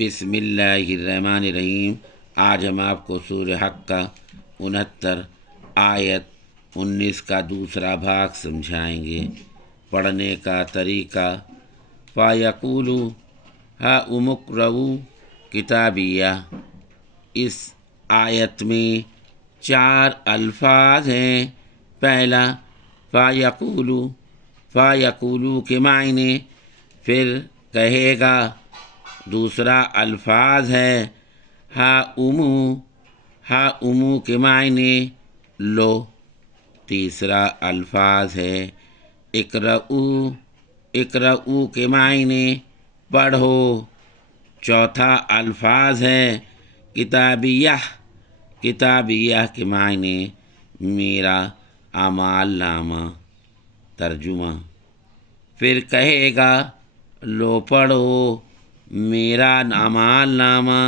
بسم اللہ الرحمن الرحیم۔ آج ہم آپ کو سورہ حق کا 69 آیت 19 کا دوسرا بھاگ سمجھائیں گے۔ پڑھنے کا طریقہ: فَيَقُولُ هَاؤُمُ اقْرَءُوا کتابیہ۔ اس آیت میں 4 الفاظ ہیں۔ پہلا فَيَقُولُ، فَيَقُولُ کے معنی پھر کہے گا۔ دوسرا الفاظ ہے ہَاؤمُ، ہَاؤمُ کے معنی لو۔ تیسرا الفاظ ہے اقرؤوا، اقرؤوا کے معنی پڑھو۔ چوتھا الفاظ ہے کتابیہ، کتابیہ کے معنی میرا اعمال نامہ۔ ترجمہ: پھر کہے گا لو پڑھو میرا اعمال نامہ۔